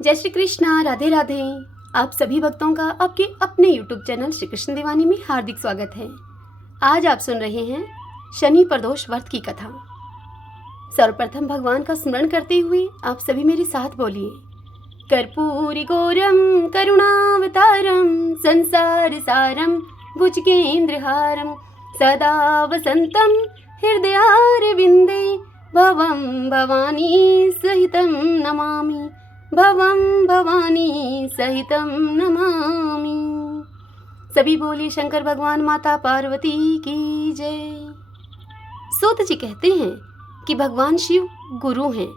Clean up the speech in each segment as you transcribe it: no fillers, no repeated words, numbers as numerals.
जय श्री कृष्णा, राधे राधे। आप सभी भक्तों का आपके अपने YouTube चैनल श्री कृष्ण दीवानी में हार्दिक स्वागत है। आज आप सुन रहे हैं शनि प्रदोष व्रत की कथा। सर्वप्रथम भगवान का स्मरण करते हुए आप सभी मेरे साथ बोलिए। कर्पूरी गौरम करुणावतारम संसार सारम भुजगेंद्रहारम सदा वसंतम हृदयारविंदे भवं भवानी सहितं नमामि भवं भवानी सहितं नमामि। सभी बोलिए शंकर भगवान माता पार्वती की जय। सूत जी कहते हैं कि भगवान शिव गुरु हैं,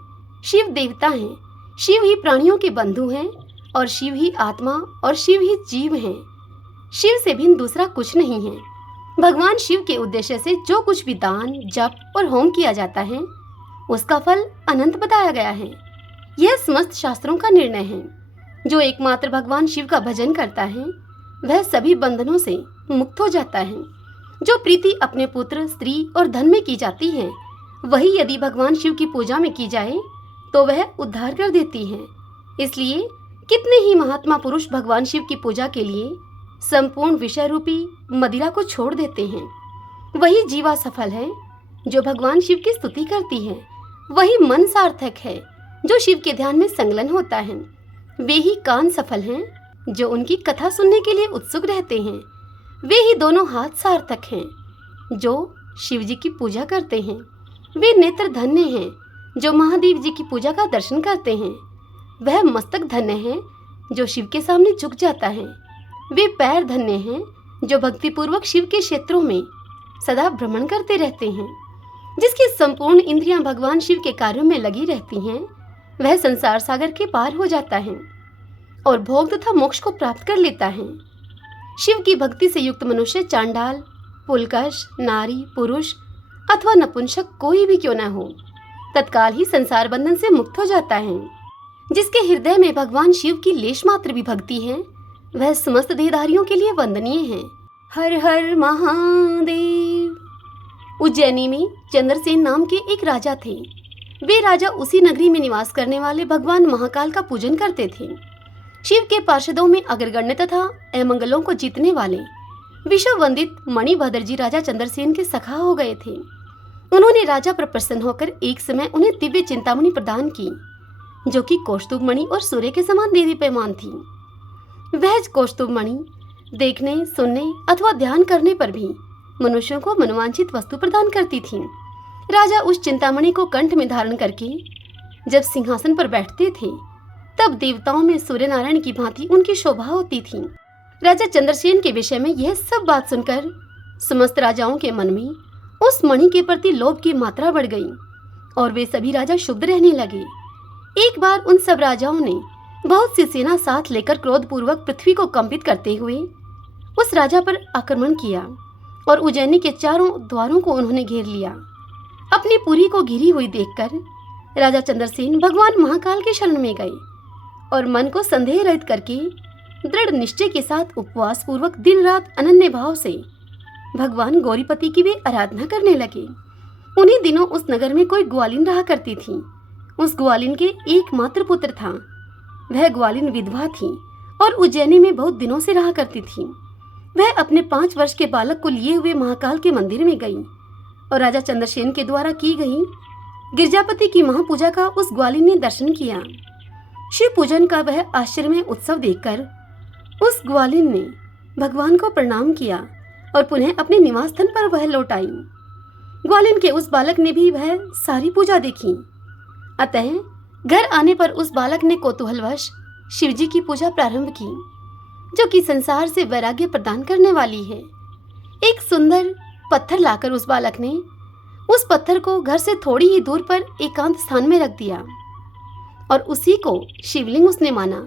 शिव देवता हैं, शिव ही प्राणियों के बंधु हैं और शिव ही आत्मा और शिव ही जीव हैं। शिव से भिन्न दूसरा कुछ नहीं है। भगवान शिव के उद्देश्य से जो कुछ भी दान, जप और होम किया जाता है उसका फल अनंत बताया गया है। यह समस्त शास्त्रों का निर्णय है। जो एकमात्र भगवान शिव का भजन करता है वह सभी बंधनों से मुक्त हो जाता है। जो प्रीति अपने पुत्र, स्त्री और धन में की जाती है वही यदि भगवान शिव की पूजा में की जाए तो वह उद्धार कर देती है। इसलिए कितने ही महात्मा पुरुष भगवान शिव की पूजा के लिए संपूर्ण विषय रूपी मदिरा को छोड़ देते हैं। वही जीवा सफल है जो भगवान शिव की स्तुति करती है। वही मन सार्थक है जो शिव के ध्यान में संलग्न होता है। वे ही कान सफल हैं जो उनकी कथा सुनने के लिए उत्सुक रहते हैं। वे ही दोनों हाथ सार्थक हैं जो शिव जी की पूजा करते हैं। वे नेत्र धन्य हैं जो महादेव जी की पूजा का दर्शन करते हैं। वह मस्तक धन्य है जो शिव के सामने झुक जाता है। वे पैर धन्य हैं जो भक्तिपूर्वक शिव के क्षेत्रों में सदा भ्रमण करते रहते हैं। जिसकी संपूर्ण इंद्रियां भगवान शिव के कार्यों में लगी रहती हैं वह संसार सागर के पार हो जाता है और भोग तथा मोक्ष को प्राप्त कर लेता है। शिव की भक्ति से युक्त मनुष्य चांडाल, पुलकश, नारी, पुरुष अथवा नपुंसक कोई भी क्यों न हो, तत्काल ही संसार बंधन से मुक्त हो जाता है। जिसके हृदय में भगवान शिव की लेश मात्र भी भक्ति है वह समस्त देहधारियों के लिए वंदनीय है। हर हर महादेव। उज्जैनी में चंद्रसेन नाम के एक राजा थे। वे राजा उसी नगरी में निवास करने वाले भगवान महाकाल का पूजन करते थे। शिव के पार्षदों में अग्रगण्य तथा अमंगलों को जीतने वाले विश्व वंदित मणिभद्र जी राजा चंद्रसेन के सखा हो गए थे। उन्होंने राजा पर प्रसन्न होकर एक समय उन्हें दिव्य चिंतामणि प्रदान की जो कि कौस्तुभ मणि और सूर्य के समान देदीप्यमान थी। वह कौस्तुभ मणि देखने, सुनने अथवा ध्यान करने पर भी मनुष्यों को मनोवांछित वस्तु प्रदान करती थी। राजा उस चिंतामणि को कंठ में धारण करके जब सिंहासन पर बैठते थे तब देवताओं में सूर्य नारायण की भांति उनकी शोभा होती थी। राजा चंद्रसेन के विषय में यह सब बात सुनकर समस्त राजाओं के मन में उस मणि के प्रति लोभ की मात्रा बढ़ गई और वे सभी राजा शुद्ध रहने लगे। एक बार उन सब राजाओं ने बहुत सी सेना साथ लेकर क्रोधपूर्वक पृथ्वी को कंपित करते हुए उस राजा पर आक्रमण किया और उज्जैनी के चारों द्वारों को उन्होंने घेर लिया। अपनी पुरी को घिरी हुई देखकर राजा चंद्रसेन भगवान महाकाल के शरण में गए और मन को संदेह रहित करके दृढ़ निश्चय के साथ उपवास पूर्वक दिन रात अनन्य भाव से भगवान गौरीपति की वे आराधना करने लगे। उन्हीं दिनों उस नगर में कोई ग्वालिन रहा करती थी। उस ग्वालिन के एकमात्र पुत्र था। वह ग्वालिन विधवा थी और उज्जैनी में बहुत दिनों से रहा करती थी। वह अपने 5 वर्ष के बालक को लिए हुए महाकाल के मंदिर में गई और राजा चंद्रसेन के द्वारा की गई गिरजापति की महापूजा का उस ग्वालिन ने दर्शन किया। शिव पूजन का वह आश्चर्यमय उत्सव देखकर उस ग्वालिन ने भगवान को प्रणाम किया और पुनः अपने निवास स्थान पर वह लौट आई। ग्वालिन के उस बालक ने भी वह सारी पूजा देखी। अतः घर आने पर उस बालक ने कौतूहलवश शिवजी की पूजा प्रारंभ की जो कि संसार से वैराग्य प्रदान करने वाली है। एक सुंदर पत्थर लाकर उस बालक ने उस पत्थर को घर से थोड़ी ही दूर पर एकांत स्थान में रख दिया और उसी को शिवलिंग उसने माना।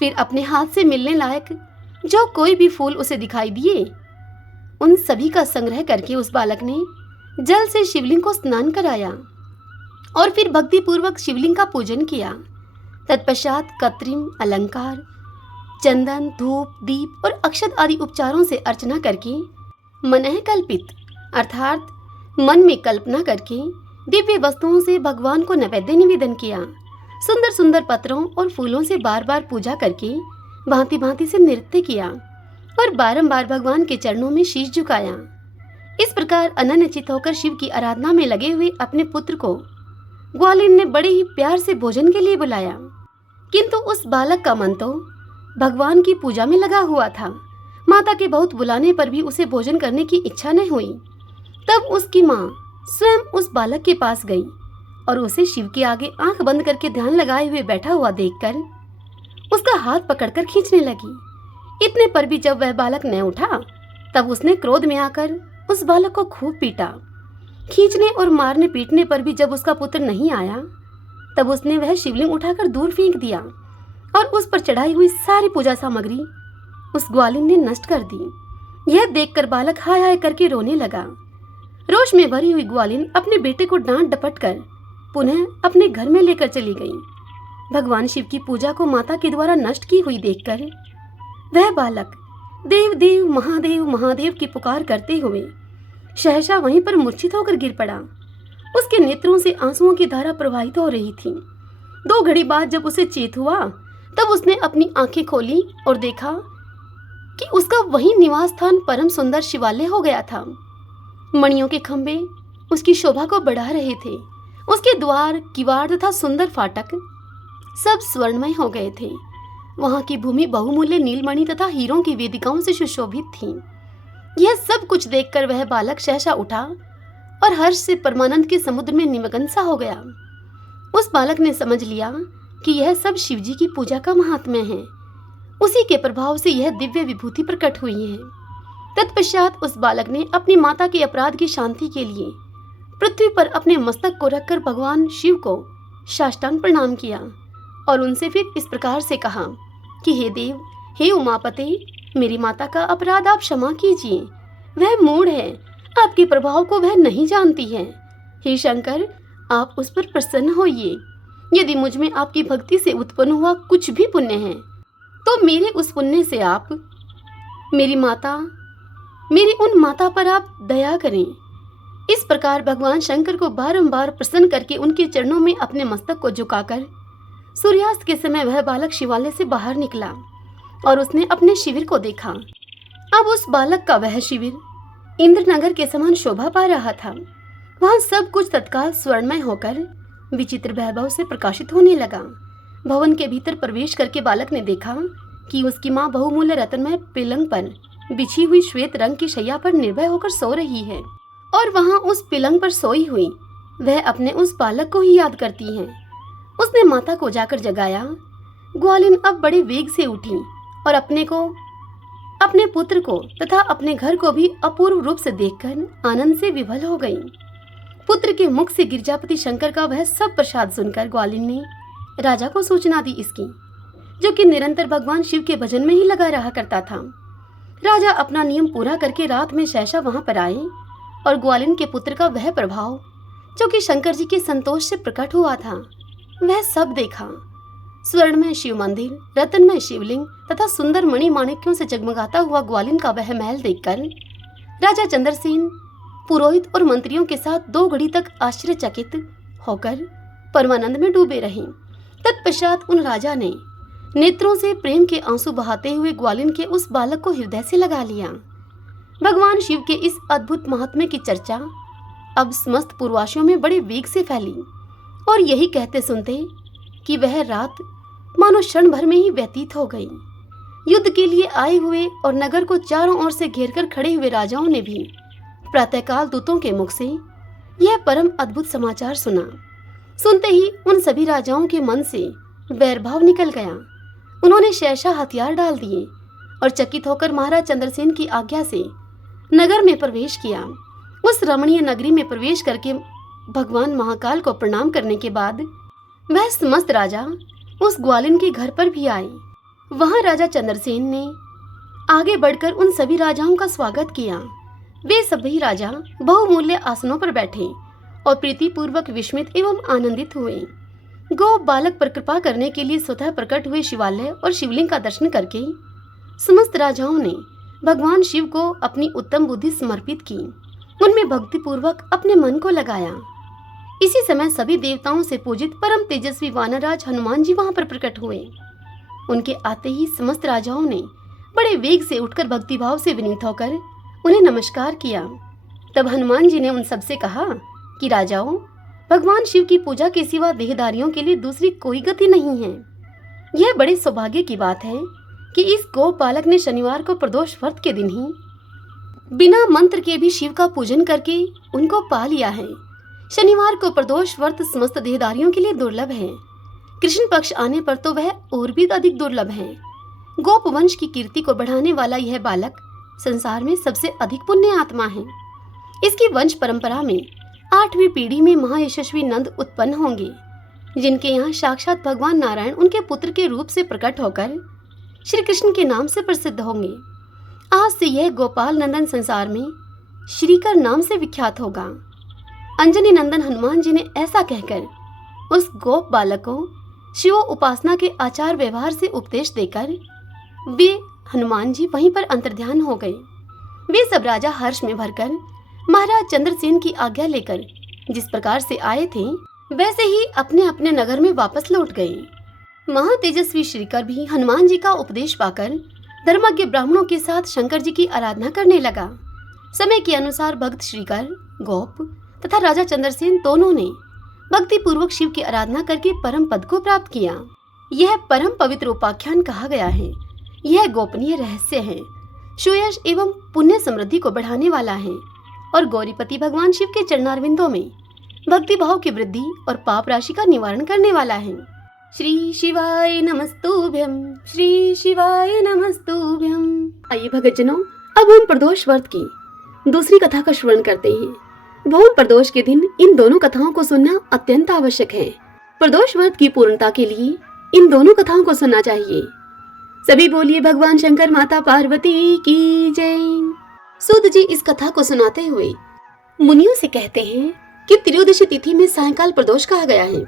फिर अपने हाथ से मिलने लायक जो कोई भी फूल उसे दिखाई दिए उन सभी का संग्रह करके उस बालक ने जल से शिवलिंग को स्नान कराया और फिर भक्ति पूर्वक शिवलिंग का पूजन किया। तत्पश्चात कृत्रिम अलंकार, चंदन, धूप, दीप और अक्षत आदि उपचारों से अर्चना करके मनः कल्पित अर्थात मन में कल्पना करके दिव्य वस्तुओं से भगवान को नैवेद्य निवेदन किया। सुंदर सुंदर पत्रों और फूलों से बार बार पूजा करके भांति भांति से नृत्य किया और बारंबार भगवान के चरणों में शीश झुकाया। इस प्रकार अनन्यचित होकर शिव की आराधना में लगे हुए अपने पुत्र को ग्वालिन ने बड़े ही प्यार से भोजन के लिए बुलाया, किंतु उस बालक का मन तो भगवान की पूजा में लगा हुआ था। माता के बहुत बुलाने पर भी उसे भोजन करने की इच्छा नहीं हुई। तब उसकी माँ स्वयं उस बालक के पास गई और उसे शिव के आगे आंख बंद करके ध्यान लगाए हुए बैठा हुआ देखकर उसका हाथ पकड़कर खींचने लगी। इतने पर भी जब वह बालक न उठा तब उसने क्रोध में आकर उस बालक को खूब पीटा। खींचने और मारने पीटने पर भी जब उसका पुत्र नहीं आया तब उसने वह शिवलिंग उठाकर दूर फेंक दिया और उस पर चढ़ाई हुई सारी पूजा सामग्री उस ग्वालिन ने नष्ट कर दी। यह देखकर बालक हाय हाय करके रोने लगा। रोष में भरी हुई ग्वालिन अपने बेटे को डांट डपट कर पुनः अपने घर में लेकर चली गई। भगवान शिव की पूजा को माता के द्वारा नष्ट की हुई देखकर वह बालक देव देव महादेव महादेव की पुकार करते हुए सहसा वहीं पर मूर्छित होकर गिर पड़ा। उसके नेत्रों से आंसुओं की धारा प्रवाहित हो रही थी। 2 घड़ी बाद जब उसे चेत हुआ तब उसने अपनी आंखें खोली और देखा कि उसका वही निवास स्थान परम सुंदर शिवालय हो गया था। मणियों के खंभे उसकी शोभा को बढ़ा रहे थे। उसके द्वार, किवाड़ तथा सुंदर फाटक सब स्वर्णमय हो गए थे। वहां की भूमि बहुमूल्य नीलमणि तथा हीरों की वेदिकाओं से सुशोभित थी। यह सब कुछ देखकर वह बालक सहसा उठा और हर्ष से परमानंद के समुद्र में निमग्न सा हो गया। उस बालक ने समझ लिया कि यह सब शिवजी की पूजा का महात्म्य है। उसी के प्रभाव से यह दिव्य विभूति प्रकट हुई है। तत्पश्चात उस बालक ने अपनी माता के अपराध की शांति के लिए पृथ्वी पर अपने मस्तक को रखकर भगवान शिव को साष्टांग प्रणाम किया और उनसे फिर इस प्रकार से कहा कि हे देव, हे उमापते, मेरी माता का अपराध आप क्षमा कीजिए। वह मूढ़ है, आपके प्रभाव को वह नहीं जानती है। हे शंकर, आप उस पर प्रसन्न होइए। यदि मुझ में आपकी भक्ति से उत्पन्न हुआ कुछ भी पुण्य है तो मेरे उस पुण्य से आप मेरी उन माता पर आप दया करें। इस प्रकार भगवान शंकर को बारंबार प्रसन्न करके उनके चरणों में अपने मस्तक को झुकाकर सूर्यास्त के समय वह बालक शिवालय से बाहर निकला और उसने अपने शिविर को देखा। अब उस बालक का वह शिविर इंद्रनगर के समान शोभा पा रहा था। वहां सब कुछ तत्काल स्वर्णमय होकर विचित्र वैभव से प्रकाशित होने लगा। भवन के भीतर प्रवेश करके बालक ने देखा कि उसकी माँ बहुमूल्य रत्नमय पिलंग पर बिछी हुई श्वेत रंग की शैया पर निर्भय होकर सो रही है और वहां उस पिलंग पर सोई हुई वह अपने उस बालक को ही याद करती है। उसने माता को जाकर जगाया। ग्वालिन अब बड़े वेग से उठी और अपने पुत्र को तथा अपने घर को भी अपूर्व रूप से देखकर आनंद से विभल हो गई। पुत्र के मुख से गिरजापति शंकर का वह सब प्रसाद सुनकर ग्वालिन ने राजा को सूचना दी इसकी, जो कि निरंतर भगवान शिव के भजन में ही लगा रहा करता था। राजा अपना नियम पूरा करके रात में सहसा वहां पर आए और ग्वालिन के पुत्र का वह प्रभाव जो कि शंकर जी के संतोष से प्रकट हुआ था वह सब देखा। स्वर्णमय शिव मंदिर, रत्नमय शिवलिंग तथा सुंदर मणि माणिक्यों से जगमगाता हुआ ग्वालिन का वह महल देखकर राजा चंद्रसेन पुरोहित और मंत्रियों के साथ 2 घड़ी तक आश्चर्यचकित होकर परमानंद में डूबे रहे। तत्पश्चात उन राजा ने नेत्रों से प्रेम के आंसू बहाते हुए ग्वालिन के उस बालक को हृदय से लगा लिया। भगवान शिव के इस अद्भुत महात्म्य की चर्चा अब समस्त पूर्वासियों में बड़े वेग से फैली और यही कहते सुनते कि वह रात मानो क्षण भर में ही व्यतीत हो गई। युद्ध के लिए आए हुए और नगर को चारों ओर से घेरकर खड़े हुए राजाओं ने भी प्रातःकाल दूतों के मुख से यह परम अद्भुत समाचार सुना। सुनते ही उन सभी राजाओं के मन से वैरभाव निकल गया। उन्होंने सहसा हथियार डाल दिए और चकित होकर महाराज चंद्रसेन की आज्ञा से नगर में प्रवेश किया। उस रमणीय नगरी में प्रवेश करके भगवान महाकाल को प्रणाम करने के बाद वह समस्त राजा उस ग्वालिन के घर पर भी आए। वहां राजा चंद्रसेन ने आगे बढ़कर उन सभी राजाओं का स्वागत किया। वे सभी राजा बहुमूल्य आसनों पर बैठे और प्रीतिपूर्वक विस्मित एवं आनंदित हुए। गो बालक पर कृपा करने के लिए स्वतः प्रकट हुए शिवालय और शिवलिंग का दर्शन करके समस्त राजाओं ने भगवान शिव को अपनी उत्तम बुद्धि समर्पित की। उनमें भक्तिपूर्वक अपने मन को लगाया। इसी समय सभी देवताओं से पूजित परम तेजस्वी वानरराज हनुमान जी वहां पर प्रकट हुए। उनके आते ही समस्त राजाओं ने बड़े वेग से उठकर भक्तिभाव से विनीत होकर उन्हें नमस्कार किया। तब हनुमान जी ने उन सबसे कहा कि राजाओं, भगवान शिव की पूजा के सिवा देहधारियों के लिए दूसरी कोई गति नहीं है। यह बड़े सौभाग्य की बात है कि इस गो बालक ने शनिवार को प्रदोष व्रत के दिन ही बिना मंत्र के भी शिव का पूजन करके उनको पा लिया है। शनिवार को प्रदोष व्रत समस्त देहधारियों के लिए दुर्लभ है। कृष्ण पक्ष आने पर तो वह और भी अधिक दुर्लभ है। गोप वंश की कीर्ति को बढ़ाने वाला यह बालक संसार में सबसे अधिक पुण्य आत्मा है। इसकी वंश परंपरा में 8वीं पीढ़ी में महायशस्वी नंद उत्पन्न होंगे, जिनके यहाँ साक्षात भगवान नारायण उनके पुत्र के रूप से प्रकट होकर श्री कृष्ण के नाम से प्रसिद्ध होंगे। आज से यह गोपाल नंदन संसार में श्रीकर नाम से विख्यात होगा। अंजनी नंदन हनुमान जी ने ऐसा कहकर उस गोप बालक को शिव उपासना के आचार व्यवहार से उपदेश देकर वे हनुमान जी वहीं पर अंतर्ध्यान हो गए। वे सब राजा हर्ष में भरकर महाराज चंद्रसेन की आज्ञा लेकर जिस प्रकार से आए थे वैसे ही अपने अपने नगर में वापस लौट गए। महातेजस्वी श्रीकर भी हनुमान जी का उपदेश पाकर धर्मज्ञ ब्राह्मणों के साथ शंकर जी की आराधना करने लगा। समय के अनुसार भक्त श्रीकर, गोप तथा राजा चंद्रसेन दोनों ने भक्ति पूर्वक शिव की आराधना करके परम पद को प्राप्त किया। यह परम पवित्र उपाख्यान कहा गया है। यह गोपनीय रहस्य है, सुयश एवं पुण्य समृद्धि को बढ़ाने वाला है और गौरीपति भगवान शिव के चरणारविंदों में भक्ति भाव की वृद्धि और पाप राशि का निवारण करने वाला है। श्री शिवाय नमस्तुभ्यं, श्री शिवाय नमस्तुभ्यं। आइए भक्तजनों, अब हम प्रदोष व्रत की दूसरी कथा का श्रवण करते हैं। भौम प्रदोष के दिन इन दोनों कथाओं को सुनना अत्यंत आवश्यक है। प्रदोष व्रत की पूर्णता के लिए इन दोनों कथाओं को सुनना चाहिए। सभी बोलिए भगवान शंकर माता पार्वती की जय। सूत जी इस कथा को सुनाते हुए मुनियों से कहते हैं कि त्रयोदशी तिथि में सायंकाल प्रदोष कहा गया है।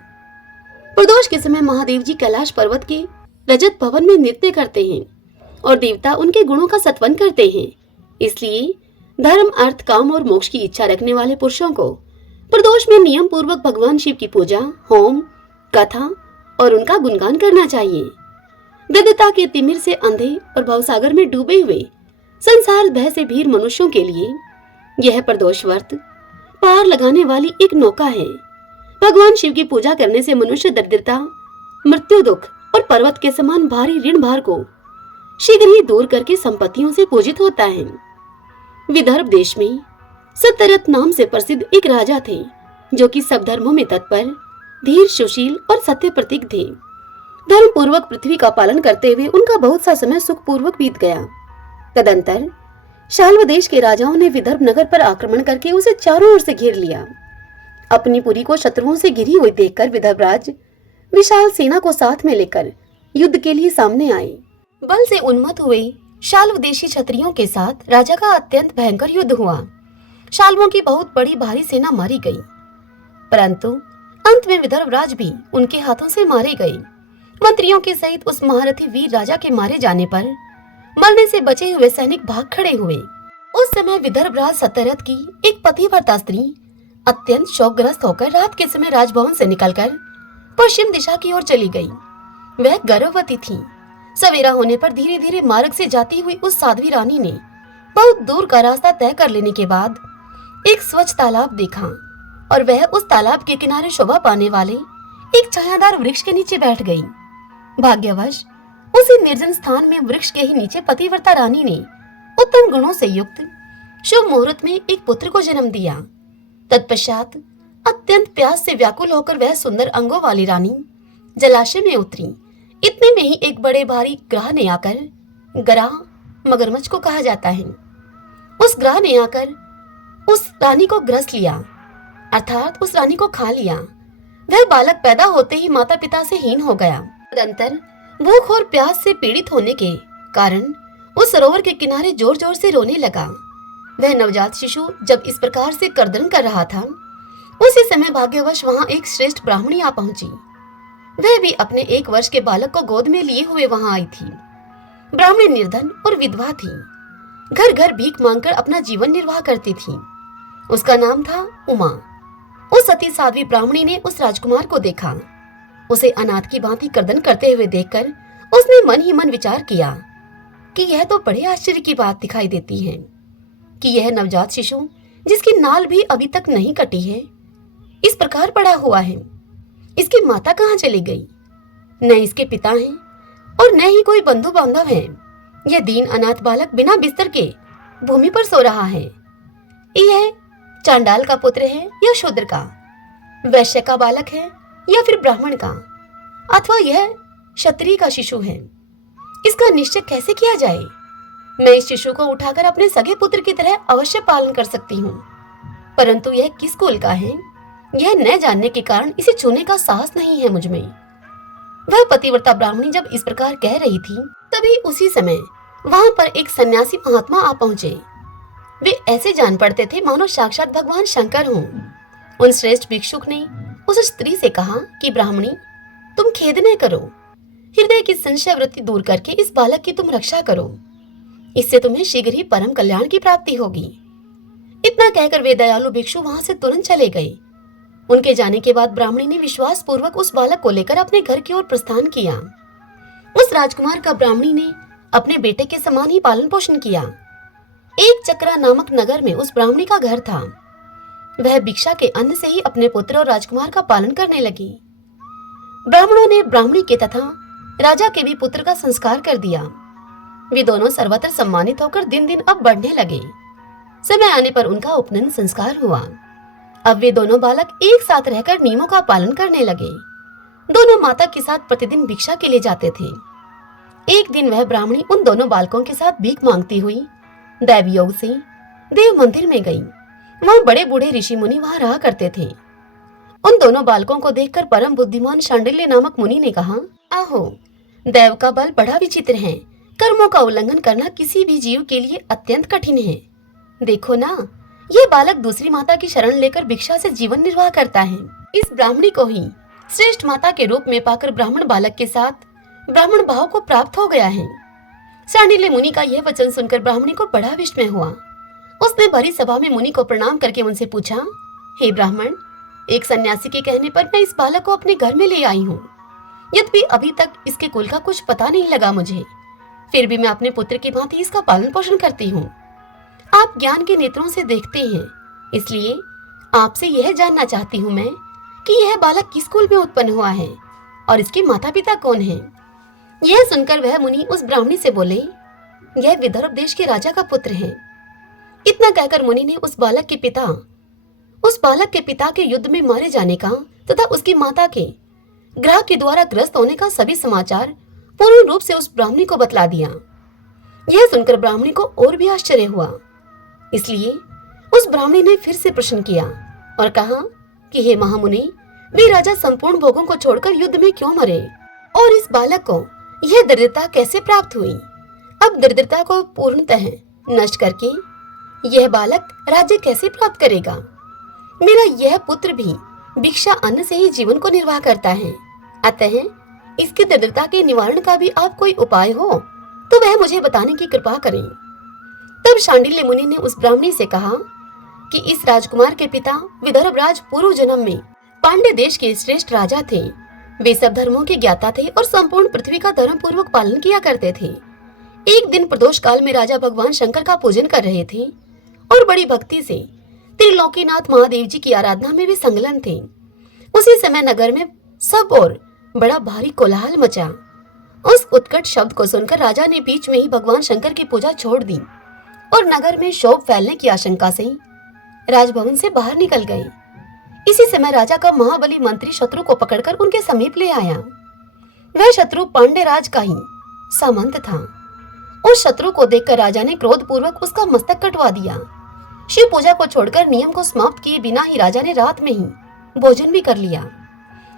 प्रदोष के समय महादेव जी कैलाश पर्वत के रजत भवन में नृत्य करते हैं और देवता उनके गुणों का सत्वन करते हैं। इसलिए धर्म, अर्थ, काम और मोक्ष की इच्छा रखने वाले पुरुषों को प्रदोष में नियम पूर्वक भगवान शिव की पूजा, होम, कथा और उनका गुणगान करना चाहिए। दरिद्रता के तिमिर से अंधे और भवसागर में डूबे हुए संसार भय से भीर मनुष्यों के लिए यह प्रदोष व्रत पार लगाने वाली एक नौका है। भगवान शिव की पूजा करने से मनुष्य दरिद्रता, मृत्यु, दुख और पर्वत के समान भारी ऋण भार को शीघ्र ही दूर करके संपत्तियों से पूजित होता है। विदर्भ देश में सत्यरथ नाम से प्रसिद्ध एक राजा थे, जो कि सब धर्मों में तत्पर, धीर, सुशील और सत्य प्रतीक थे। धर्म पूर्वक पृथ्वी का पालन करते हुए उनका बहुत सा समय सुख पूर्वक बीत गया। तदंतर शाल्व देश के राजाओं ने विदर्भ नगर पर आक्रमण करके उसे चारों ओर से घेर लिया। अपनी पुरी को शत्रुओं से घिरी हुई देखकर विदर्भराज विशाल सेना को साथ में लेकर युद्ध के लिए सामने आए। बल से उन्मत्त हुए शाल्व देशी क्षत्रियों के साथ राजा का अत्यंत भयंकर युद्ध हुआ। शाल्वों की बहुत बड़ी भारी सेना मारी गई, परंतु अंत में विदर्भराज भी उनके हाथों से मारे गए। मंत्रियों के सहित उस महारथी वीर राजा के मारे जाने पर मरने से बचे हुए सैनिक भाग खड़े हुए। उस समय विदर्भराज सत्यरथ की एक पतिव्रता स्त्री अत्यंत शोकग्रस्त होकर रात के समय राजभवन से निकलकर पश्चिम दिशा की ओर चली गई। वह गर्भवती थी। सवेरा होने पर धीरे धीरे मार्ग से जाती हुई उस साध्वी रानी ने बहुत दूर का रास्ता तय कर लेने के बाद एक स्वच्छ तालाब देखा और वह उस तालाब के किनारे शोभा पाने वाले एक छायादार वृक्ष के नीचे बैठ गई। भाग्यवश उसी निर्जन स्थान में वृक्ष के ही नीचे पतिव्रता रानी ने उत्तम गुणों से युक्त शुभ मुहूर्त में एक पुत्र को जन्म दिया। तत्पश्चात अत्यंत प्यास से व्याकुल होकर वह सुंदर अंगों वाली रानी जलाशय में उतरी। इतने में ही एक बड़े भारी ग्रह ने आकर, ग्रह मगरमच्छ को कहा जाता है, उस ग्रह ने आकर उस रानी को ग्रस लिया, अर्थात उस रानी को खा लिया। वह बालक पैदा होते ही माता पिता से हीन हो गया। तदंतर भूख और प्यास से पीड़ित होने के कारण उस सरोवर के किनारे जोर जोर से रोने लगा। वह नवजात शिशु जब इस प्रकार से कर्दन कर रहा था, उसी समय भाग्यवश वहां एक श्रेष्ठ ब्राह्मणी आ पहुंची। वह भी अपने 1 वर्ष के बालक को गोद में लिए हुए वहां आई थी। ब्राह्मणी निर्धन और विधवा थी। घर घर भीख मांगकर अपना जीवन निर्वाह करती थी। उसका नाम था उमा। उस सती साध्वी ब्राह्मणी ने उस राजकुमार को देखा। उसे अनाथ की भांति कर्दन करते हुए देखकर उसने मन ही मन विचार किया कि यह तो बड़े आश्चर्य की बात दिखाई देती है कि यह नवजात शिशु, जिसकी नाल भी अभी तक नहीं कटी है, इस प्रकार पड़ा हुआ है। इसकी माता कहाँ चली गई? न इसके पिता हैं और न ही कोई बंधु बांधव है। यह दीन अनाथ बालक बिना बिस्तर के भूमि पर सो रहा है। यह चांडाल का पुत्र है या शूद्र का, वैश्य का बालक है या फिर ब्राह्मण का, अथवा यह क्षत्रिय का शिशु है। इसका निश्चय कैसे किया जाए? मैं इस शिशु को उठाकर अपने सगे पुत्र की तरह अवश्य पालन कर सकती हूँ, परंतु यह किस कुल का है, यह न जानने के कारण इसे छूने का साहस नहीं है मुझ में। वह पतिव्रता ब्राह्मणी जब इस प्रकार कह रही थी, तभी उसी समय वहां पर एक सन्यासी महात्मा आ पहुंचे। वे ऐसे जान पड़ते थे मानो साक्षात भगवान शंकर हों। उन श्रेष्ठ भिक्षुक ने उस स्त्री से कहा कि ब्राह्मणी, तुम खेद न करो, हृदय की संशय वृत्ति दूर करके इस बालक की तुम रक्षा करो, इससे तुम्हें शीघ्र ही परम कल्याण की प्राप्ति होगी। इतना कहकर वे दयालु भिक्षु वहां से तुरंत चले गए। उनके जाने के बाद ब्राह्मणी ने विश्वास पूर्वक उस बालक को लेकर अपने घर की ओर प्रस्थान किया। उस राजकुमार का ब्राह्मणी ने अपने बेटे के समान ही पालन पोषण किया। एक चक्रा नामक नगर में उस ब्राह्मणी का घर था। वह भिक्षा के अन्न से ही अपने पुत्र और राजकुमार का पालन करने लगी। ब्राह्मणों ने ब्राह्मणी के तथा राजा के भी पुत्र का संस्कार कर दिया। वे दोनों सर्वत्र सम्मानित होकर दिन दिन अब बढ़ने लगे। समय आने पर उनका उपनयन संस्कार हुआ। अब वे दोनों बालक एक साथ रहकर नियमों का पालन करने लगे। दोनों माता के साथ प्रतिदिन भिक्षा के लिए जाते थे। एक दिन वह ब्राह्मणी उन दोनों बालकों के साथ भीख मांगती हुई दैव योग से देव मंदिर में गई। वहां बड़े बूढ़े ऋषि मुनि वहां रहा करते थे। उन दोनों बालकों को देखकर परम बुद्धिमान शांडिल्य नामक मुनि ने कहा, आहो, दैव का बल बड़ा विचित्र है। कर्मों का उल्लंघन करना किसी भी जीव के लिए अत्यंत कठिन है। देखो ना, यह बालक दूसरी माता की शरण लेकर भिक्षा से जीवन निर्वाह करता है। इस ब्राह्मणी को ही श्रेष्ठ माता के रूप में पाकर ब्राह्मण बालक के साथ ब्राह्मण भाव को प्राप्त हो गया है। शांडिल्य मुनि का यह वचन सुनकर ब्राह्मणी को बड़ा विस्मय हुआ। उसने भरी सभा में मुनि को प्रणाम करके उनसे पूछा, हे ब्राह्मण, एक सन्यासी के कहने पर मैं इस बालक को अपने घर में ले आई हूँ। यद्यपि अभी तक इसके कुल का कुछ पता नहीं लगा मुझे, फिर भी मैं अपने पुत्र की भांति इसका पालन पोषण करती हूँ। आप ज्ञान के नेत्रों से देखते हैं, इसलिए आपसे यह जानना चाहती हूँ मैं कि यह बालक किस कुल में उत्पन्न हुआ है और इसके माता पिता कौन हैं। यह सुनकर वह मुनि उस ब्राह्मणी से बोले, यह विदर्भ देश के राजा का पुत्र है। इतना कहकर मुनि ने उस बालक के पिता के युद्ध में मारे जाने का तथा उसकी माता के ग्रह के द्वारा ग्रस्त होने का सभी समाचार पूर्ण रूप से उस ब्राह्मणी को बतला दिया। यह सुनकर ब्राह्मणी को और भी आश्चर्य हुआ, इसलिए उस ब्राह्मणी ने फिर से प्रश्न किया और कहा कि हे महामुनि, वे राजा संपूर्ण भोगों को छोड़कर युद्ध में क्यों मरे और इस बालक को यह दरिद्रता कैसे प्राप्त हुई? अब दरिद्रता को पूर्णतः नष्ट करके यह बालक राज्य कैसे प्राप्त करेगा? मेरा यह पुत्र भी भिक्षा अन्न से ही जीवन को निर्वाह करता है, अतः इसकी दरिद्रता के निवारण का भी आप कोई उपाय हो तो वह मुझे बताने की कृपा करें। तब शांडिल्य मुनि ने उस ब्राह्मणी से कहा कि इस राजकुमार के पिता विदर्भ राज पूर्व जन्म में पांड्य देश के श्रेष्ठ राजा थे। वे सब धर्मों के ज्ञाता थे और संपूर्ण पृथ्वी का धर्म पूर्वक पालन किया करते थे। एक दिन प्रदोष काल में राजा भगवान शंकर का पूजन कर रहे थे और बड़ी भक्ति से त्रिलोकीनाथ महादेव जी की आराधना में वे संलग्न थे। उसी समय नगर में सब और बड़ा भारी कोलाहल मचा। उस उत्कट शब्द को सुनकर राजा ने बीच में ही भगवान शंकर की पूजा छोड़ दी और नगर में शोभ फैलने की आशंका से राजभवन से बाहर निकल गए। इसी समय राजा का महाबली मंत्री शत्रु को पकड़कर उनके समीप ले आया। वह शत्रु पांड्य राज का ही सामंत था। उस शत्रु को देखकर राजा ने क्रोध पूर्वक उसका मस्तक कटवा दिया। शिव पूजा को छोड़कर नियम को समाप्त किए बिना ही राजा ने रात में ही भोजन भी कर लिया।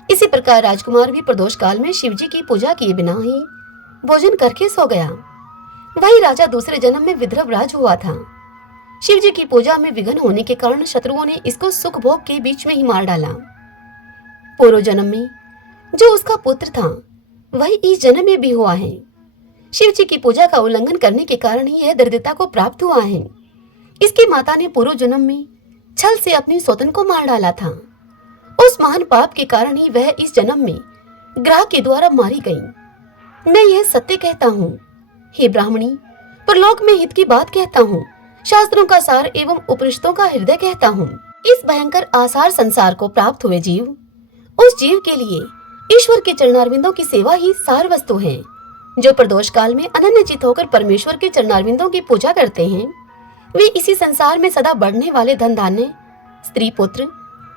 इसी प्रकार राजकुमार भी प्रदोष काल में शिव जी की पूजा किए बिना ही भोजन करके सो गया। वही राजा दूसरे जन्म में विदर्भ राज हुआ था। शिव जी की पूजा में विघ्न होने के कारण शत्रुओं ने इसको सुख भोग के बीच में ही मार डाला। पूर्व जन्म में जो उसका पुत्र था वही इस जन्म में भी हुआ है। शिव जी की पूजा का उल्लंघन करने के कारण ही यह दरिद्रता को प्राप्त हुआ है। इसकी माता ने पूर्व जन्म में छल से अपनी सौतन को मार डाला था उस महान पाप के कारण ही वह इस जन्म में ग्रह के द्वारा मारी गई। मैं यह सत्य कहता हूँ, हे ब्राह्मणी, परलोक में हित की बात कहता हूँ, शास्त्रों का सार एवं उपनिषदों का हृदय कहता हूँ। इस भयंकर आसार संसार को प्राप्त हुए जीव, उस जीव के लिए ईश्वर के चरणारविंदों की सेवा ही सार वस्तु है। जो प्रदोष काल में अनन्यचित होकर परमेश्वर के चरणारविंदों की पूजा करते हैं, वे इसी संसार में सदा बढ़ने वाले धन धान्य, स्त्री पुत्र,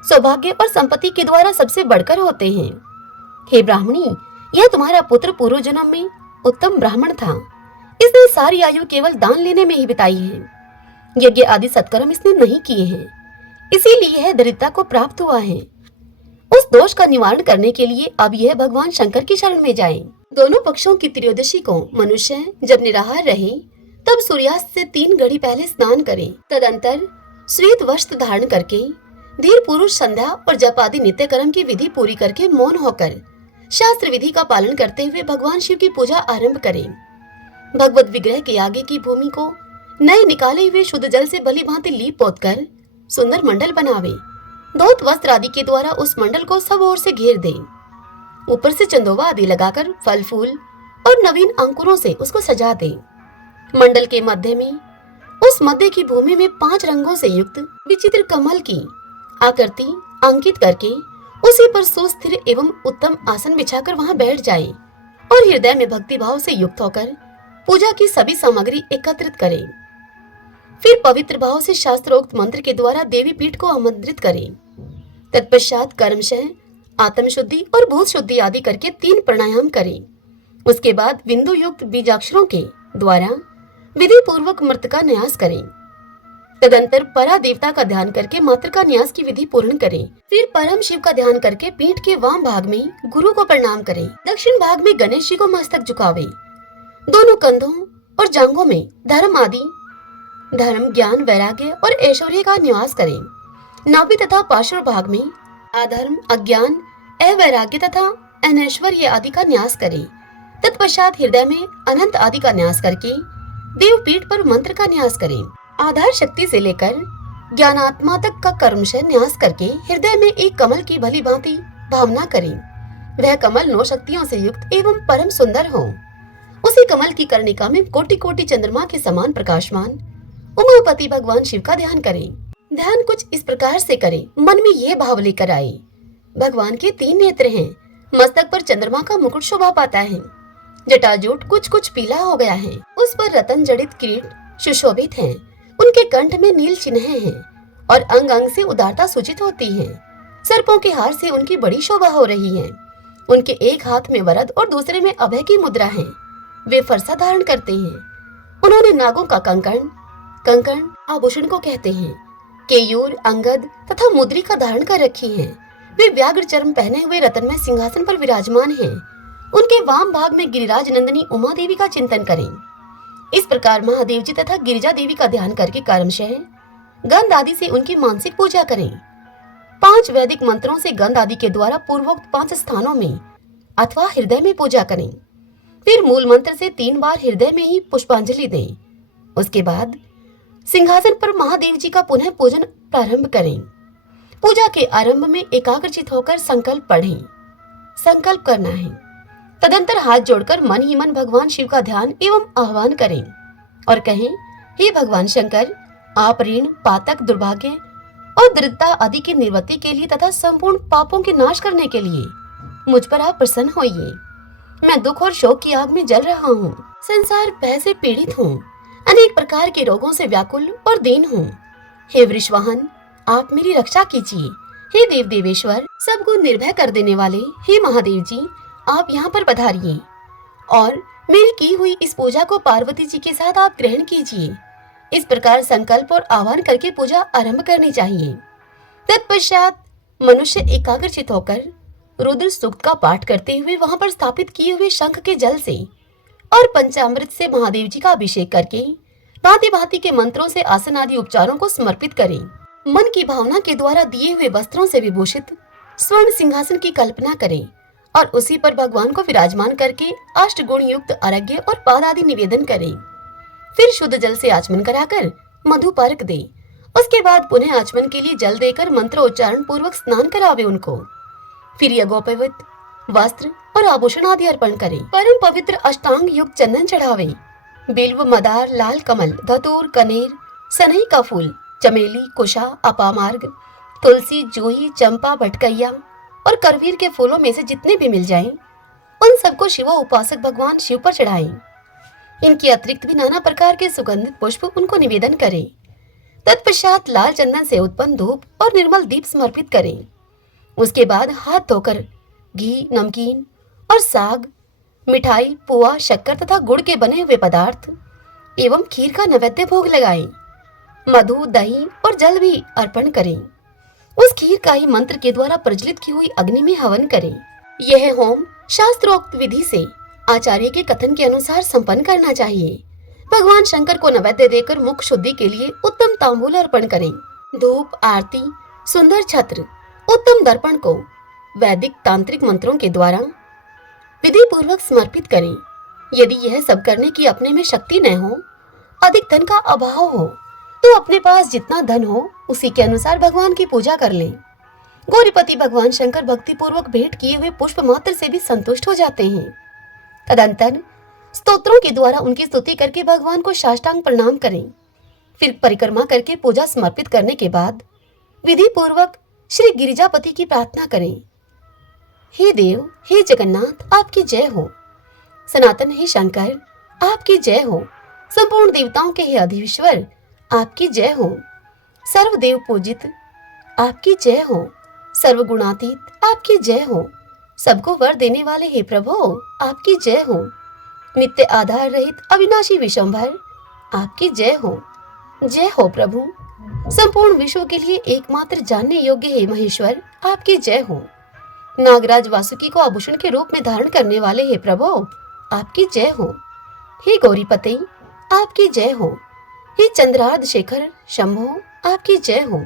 सौभाग्य और संपत्ति के द्वारा सबसे बढ़कर होते हैं। हे ब्राह्मणी, यह तुम्हारा पुत्र पूर्व जन्म में उत्तम ब्राह्मण था। इसने सारी आयु केवल दान लेने में ही बिताई है। यज्ञ आदि सत्कर्म इसने नहीं किए हैं, इसीलिए यह दरिद्रता को प्राप्त हुआ है। उस दोष का निवारण करने के लिए अब यह भगवान शंकर की शरण में जाए। दोनों पक्षों की त्रयोदशी को मनुष्य जब निराहार रहे, तब सूर्यास्त से 3 घड़ी पहले स्नान करे। तदंतर श्वेत वस्त्र धारण करके धीर पुरुष संध्या और जप आदि नित्य कर्म की विधि पूरी करके मौन होकर शास्त्र विधि का पालन करते हुए भगवान शिव की पूजा आरंभ करें। भगवत विग्रह के आगे की भूमि को नए निकाले हुए शुद्ध जल से भली भांति लीप पोत कर सुंदर मंडल बनावे। धोत वस्त्र आदि के द्वारा उस मंडल को सब ओर से घेर दे। ऊपर से चंदोवा आदि लगाकर फल फूल और नवीन अंकुरों से उसको सजा दे। मंडल के मध्य में उस मध्य की भूमि में 5 रंगों से युक्त विचित्र कमल की आकृति अंकित करके उसी पर सुस्थिर एवं उत्तम आसन बिछाकर वहां बैठ जाए और हृदय में भक्ति भाव से युक्त होकर पूजा की सभी सामग्री एकत्रित करे। फिर पवित्र भाव से शास्त्रोक्त मंत्र के द्वारा देवी पीठ को आमंत्रित करे। तत्पश्चात कर्मशः, आत्म शुद्धि और भूत शुद्धि आदि करके 3 प्राणायाम करे। उसके बाद बिंदु युक्त बीजाक्षरों के द्वारा विधि पूर्वक मृत का न्यास करें। तदंतर परा देवता का ध्यान करके मात्र का न्यास की विधि पूर्ण करें। फिर परम शिव का ध्यान करके पीठ के वाम भाग में गुरु को प्रणाम करें। दक्षिण भाग में गणेश जी को मस्तक झुकावे। दोनों कंधों और जांघों में धर्म आदि धर्म, ज्ञान, वैराग्य और ऐश्वर्य का निवास करें। नाभि तथा पार्श्व भाग में अधर्म, अज्ञान, अवैराग्य तथा अनैश्वर्य आदि का न्यास करें। तत्पश्चात हृदय में अनंत आदि का न्यास करके देव पीठ पर मंत्र का न्यास करें। आधार शक्ति से लेकर ज्ञानात्मा तक का कर्मशः न्यास करके हृदय में एक कमल की भली भांति भावना करें। वह कमल 9 शक्तियों से युक्त एवं परम सुंदर हो। उसी कमल की कर्णिका में कोटि कोटि चंद्रमा के समान प्रकाशमान उमापति भगवान शिव का ध्यान करें। ध्यान कुछ इस प्रकार से करें, मन में यह भाव लेकर आए, भगवान के 3 नेत्र हैं, मस्तक पर चंद्रमा का मुकुट शोभा पाता है, जटाजूट कुछ कुछ पीला हो गया है, उस पर रतन जड़ित किरीट सुशोभित है, उनके कंठ में नील चिन्ह हैं और अंग अंग से उदारता सूचित होती है। सर्पों के हार से उनकी बड़ी शोभा हो रही है। उनके एक हाथ में वरद और दूसरे में अभय की मुद्रा है। वे फरसा धारण करते हैं। उन्होंने नागों का कंकण आभूषण को कहते हैं, केयूर, अंगद तथा मुद्री का धारण कर रखी है। वे व्याघ्र चर्म पहने हुए रत्नमय सिंहासन पर विराजमान हैं। उनके वाम भाग में गिरिराज नंदिनी उमा देवी का चिंतन करें। इस प्रकार महादेव जी तथा गिरिजा देवी का ध्यान करके कर्मशः गंध आदि से उनकी मानसिक पूजा करें। 5 वैदिक मंत्रों से गंध आदि के द्वारा पूर्वोक्त 5 स्थानों में अथवा हृदय में पूजा करें। फिर मूल मंत्र से 3 बार हृदय में ही पुष्पांजलि दें। उसके बाद सिंहासन पर महादेव जी का पुनः पूजन प्रारंभ करें। पूजा के आरंभ में एकाग्रचित होकर संकल्प पढ़ें। संकल्प करना है। तदंतर हाथ जोड़कर मन ही मन भगवान शिव का ध्यान एवं आह्वान करें और कहें, हे भगवान शंकर, आप ऋण, पातक, दुर्भाग्य और दरिद्रता आदि की निवृत्ति के लिए तथा संपूर्ण पापों के नाश करने के लिए मुझ पर आप प्रसन्न होइए। मैं दुख और शोक की आग में जल रहा हूँ। संसार भय से पीड़ित हूँ। अनेक प्रकार के रोगों से व्याकुल और दीन हूँ। हे वृषवाहन, आप मेरी रक्षा कीजिए। हे देव देवेश्वर, सबको निर्भय कर देने वाले हे महादेव जी, आप यहाँ पर पधारिए और मेरी की हुई इस पूजा को पार्वती जी के साथ आप ग्रहण कीजिए। इस प्रकार संकल्प और आह्वान करके पूजा आरंभ करनी चाहिए। तत्पश्चात मनुष्य एकाग्रचित होकर रुद्र सूक्त का पाठ करते हुए वहां पर स्थापित किए हुए शंख के जल से और पंचामृत से महादेव जी का अभिषेक करके भांति भांति के मंत्रों से आसन आदि उपचारों को समर्पित करें। मन की भावना के द्वारा दिए हुए वस्त्रों से विभूषित स्वर्ण सिंहासन की कल्पना करें और उसी पर भगवान को विराजमान करके 8 गुण युक्त अर्घ्य और पाद आदि निवेदन करें। फिर शुद्ध जल से आचमन कराकर मधु पर्क दे उसके बाद पुनः आचमन के लिए जल देकर मंत्रोच्चारण पूर्वक स्नान करावे उनको। फिर यज्ञोपवीत वस्त्र और आभूषण आदि अर्पण करे। परम पवित्र अष्टांग युक्त चंदन चढ़ावे। बिल्व, मदार, लाल कमल, धतूर, कनेर, सनई का फूल, चमेली, कुशा, अपामार्ग, तुलसी, जूही, चंपा, भटकैया और करवीर के फूलों में से जितने भी मिल जाएं, उन सबको शिव उपासक भगवान शिव पर चढ़ाएं। इनके अतिरिक्त भी नाना प्रकार के सुगंधित पुष्प उनको निवेदन करें। तत्पश्चात लाल चंदन से उत्पन्न धूप और निर्मल दीप समर्पित करें। उसके बाद हाथ धोकर घी, नमकीन और साग, मिठाई, पुआ, शक्कर तथा गुड़ के बने हुए पदार्थ एवं खीर का नैवेद्य भोग लगाएं। मधु, दही और जल भी अर्पण करें। उस खीर का ही मंत्र के द्वारा प्रज्वलित की हुई अग्नि में हवन करें। यह होम शास्त्रोक्त विधि से आचार्य के कथन के अनुसार संपन्न करना चाहिए। भगवान शंकर को नैवेद्य देकर मुख शुद्धि के लिए उत्तम तांबूल अर्पण करें। धूप, आरती, सुंदर छत्र, उत्तम दर्पण को वैदिक तांत्रिक मंत्रों के द्वारा विधि पूर्वक समर्पित करें। यदि यह सब करने की अपने में शक्ति न हो, अधिक धन का अभाव हो, तो अपने पास जितना धन हो उसी के अनुसार भगवान की पूजा कर लें। गौरीपति भगवान शंकर भक्ति पूर्वक भेंट किए हुए पुष्प मात्र से भी संतुष्ट हो जाते हैं। तदंतर स्तोत्रों के द्वारा उनकी स्तुति करके भगवान को साष्टांग प्रणाम करें। फिर परिक्रमा करके पूजा समर्पित करने के बाद विधि पूर्वक श्री गिरिजापति की प्रार्थना करें। हे देव, हे जगन्नाथ, आपकी जय हो। सनातन हे शंकर, आपकी जय हो। संपूर्ण देवताओं के हे अधीश्वर, आपकी जय हो। सर्वदेव पूजित, आपकी जय हो। सर्वगुणातीत, आपकी जय हो। सबको वर देने वाले हे प्रभु, आपकी जय हो। नित्य आधार रहित अविनाशी विशंभर, आपकी जय हो। जय हो प्रभु। संपूर्ण विश्व के लिए एकमात्र जानने योग्य हे महेश्वर, आपकी जय हो। नागराज वासुकी को आभूषण के रूप में धारण करने वाले हे प्रभु, आपकी जय हो। हे गौरीपते, आपकी जय हो। हे चंद्रार्ध शेखर शंभो, आपकी जय हो।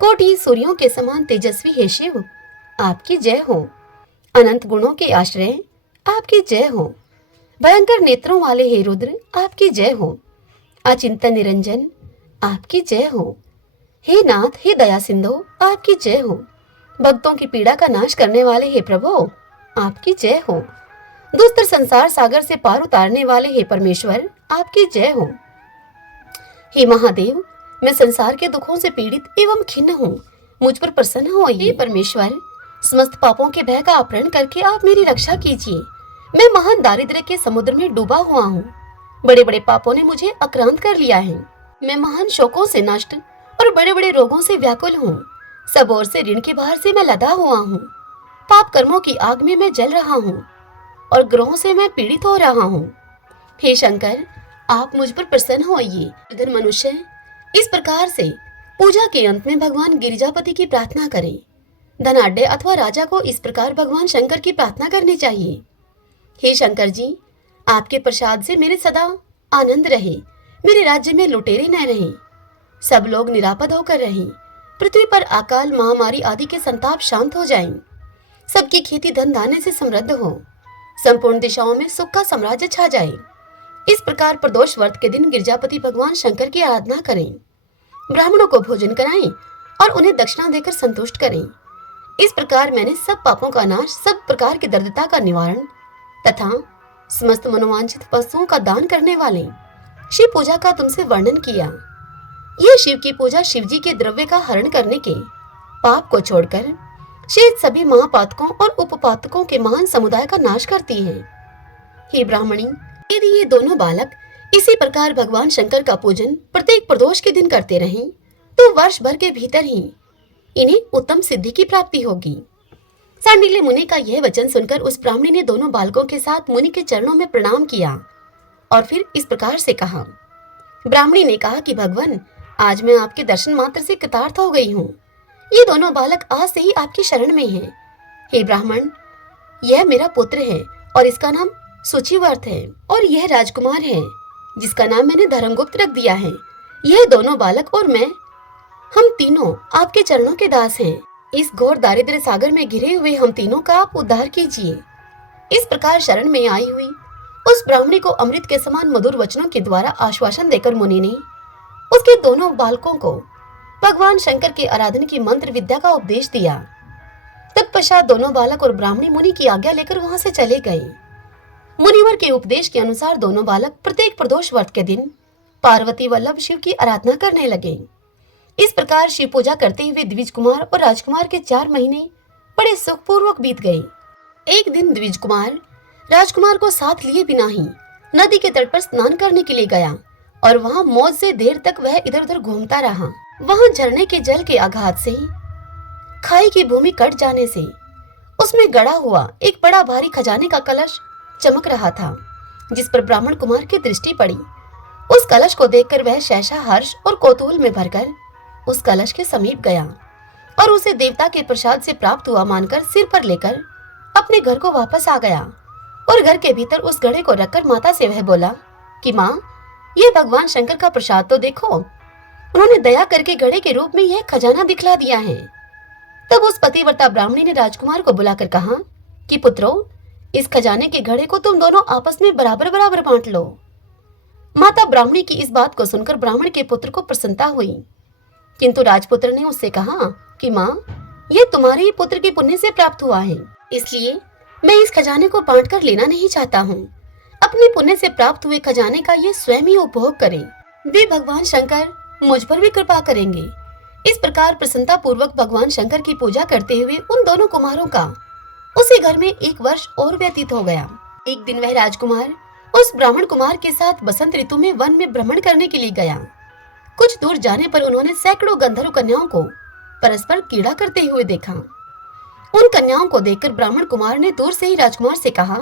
कोटि सूर्यों के समान तेजस्वी हे शिव, आपकी जय हो। अनंत गुणों के आश्रय, आपकी जय हो। भयंकर नेत्रों वाले हे रुद्र, आपकी जय हो। अचिंतन निरंजन, आपकी जय हो। हे नाथ, हे दया सिंधु, आपकी जय हो। भक्तों की पीड़ा का नाश करने वाले हे प्रभु, आपकी जय हो। दुस्तर संसार सागर से पार उतारने वाले हे परमेश्वर, आपकी जय हो। हे महादेव, मैं संसार के दुखों से पीड़ित एवं खिन्न हूँ, मुझ पर प्रसन्न होइए। परमेश्वर, समस्त पापों के भय का अपहरण करके आप मेरी रक्षा कीजिए। मैं महान दारिद्र्य के समुद्र में डूबा हुआ हूँ। बड़े बड़े पापों ने मुझे आक्रांत कर लिया है। मैं महान शोकों से नष्ट और बड़े बड़े रोगों से व्याकुल हूँ। सब ओर से ऋण के भार से मैं लदा हुआ हूँ। पाप कर्मों की आग में मैं जल रहा हूँ और ग्रहों से मैं पीड़ित हो रहा हूँ। हे शंकर, आप मुझ पर प्रसन्न होइए। इधर मनुष्य इस प्रकार से पूजा के अंत में भगवान गिरिजापति की प्रार्थना करें। धनाढ्य अथवा राजा को इस प्रकार भगवान शंकर की प्रार्थना करनी चाहिए। हे शंकर जी, आपके प्रसाद से मेरे सदा आनंद रहे। मेरे राज्य में लुटेरे न रहें। सब लोग निरापद होकर रहें। पृथ्वी पर अकाल, महामारी आदि के संताप शांत हो जाएं। सबकी खेती धन धान्य से समृद्ध हो। संपूर्ण दिशाओं में सुख का साम्राज्य छा जाए। इस प्रकार प्रदोष व्रत के दिन गिरिजापति भगवान शंकर की आराधना करें। ब्राह्मणों को भोजन कराएं और उन्हें दक्षिणा देकर संतुष्ट करें। इस प्रकार मैंने सब पापों का नाश, सब प्रकार की दरिद्रता का निवारण तथा समस्त मनोवांछित वस्तुओं का दान करने वाले शिव पूजा का तुमसे वर्णन किया। यह शिव की पूजा शिव जी के द्रव्य का हरण करने के पाप को छोड़कर शेष सभी महापातकों और उपपातकों के महान समुदाय का नाश करती है। हे ब्राह्मणी, यदि ये दोनों बालक इसी प्रकार भगवान शंकर का पूजन प्रत्येक प्रदोष के दिन करते रहें, तो वर्ष भर के भीतर ही इन्हें उत्तम सिद्धि की प्राप्ति होगी। सांडिल्य मुनि का यह वचन सुनकर उस ब्राह्मणी ने दोनों बालकों के साथ मुनि के चरणों में प्रणाम किया और फिर इस प्रकार से कहा। ब्राह्मणी ने कहा कि भगवान, आज मैं आपके दर्शन मात्र से कृतार्थ हो गई हूँ। ये दोनों बालक आज से ही आपकी शरण में हैं। हे ब्राह्मण, यह मेरा पुत्र है और इसका नाम सुचिवर्त है, और यह राजकुमार है जिसका नाम मैंने धर्मगुप्त रख दिया है। यह दोनों बालक और मैं, हम तीनों आपके चरणों के दास हैं। इस घोर दारिद्र्य सागर में घिरे हुए हम तीनों का आप उद्धार कीजिए। इस प्रकार शरण में आई हुई उस ब्राह्मणी को अमृत के समान मधुर वचनों के द्वारा आश्वासन देकर मुनि ने उसके दोनों बालकों को भगवान शंकर के आराधन की मंत्र विद्या का उपदेश दिया। तत्पश्चात दोनों बालक और ब्राह्मणी मुनि की आज्ञा लेकर वहां से चले गए। मुनिवर के उपदेश के अनुसार दोनों बालक प्रत्येक प्रदोष व्रत के दिन पार्वती वल्लभ शिव की आराधना करने लगे। इस प्रकार शिव पूजा करते हुए द्विज कुमार और राजकुमार के 4 महीने बड़े सुखपूर्वक बीत गए। एक दिन द्विज कुमार राजकुमार को साथ लिए बिना ही नदी के तट पर स्नान करने के लिए गया और वहां मौज से देर तक वह इधर उधर घूमता रहा। वहां झरने के जल के आघात से खाई की भूमि कट जाने से उसमें गड़ा हुआ एक बड़ा भारी खजाने का कलश चमक रहा था, जिस पर ब्राह्मण कुमार की दृष्टि पड़ी। उस कलश को देखकर वह सहसा हर्ष और कौतूहल में भरकर उस कलश के समीप गया और उसे देवता के प्रसाद से प्राप्त हुआ मानकर सिर पर लेकर अपने घर को वापस आ गया और घर के भीतर उस घड़े को रखकर माता से वह बोला कि माँ, ये भगवान शंकर का प्रसाद तो देखो, उन्होंने दया करके घड़े के रूप में यह खजाना दिखला दिया है। तब उस पतिव्रता ब्राह्मणी ने राजकुमार को बुलाकर कहा कि पुत्रों, इस खजाने के घड़े को तुम दोनों आपस में बराबर बराबर बांट लो। माता ब्राह्मणी की इस बात को सुनकर ब्राह्मण के पुत्र को प्रसन्नता हुई, किंतु राजपुत्र ने उससे कहा कि माँ, यह तुम्हारे ही पुत्र के पुण्य से प्राप्त हुआ है, इसलिए मैं इस खजाने को बांट कर लेना नहीं चाहता हूँ। अपने पुण्य से प्राप्त हुए खजाने का ये स्वयं ही उपभोग करें। वे भगवान शंकर मुझ पर भी कृपा करेंगे। इस प्रकार प्रसन्नता पूर्वक भगवान शंकर की पूजा करते हुए उन दोनों कुमारों का उसी घर में 1 वर्ष और व्यतीत हो गया। एक दिन वह राजकुमार उस ब्राह्मण कुमार के साथ बसंत ऋतु में वन में भ्रमण करने के लिए गया। कुछ दूर जाने पर उन्होंने सैकड़ों गंधर्व कन्याओं को परस्पर क्रीड़ा करते हुए देखा। उन कन्याओं को देखकर ब्राह्मण कुमार ने दूर से ही राजकुमार से कहा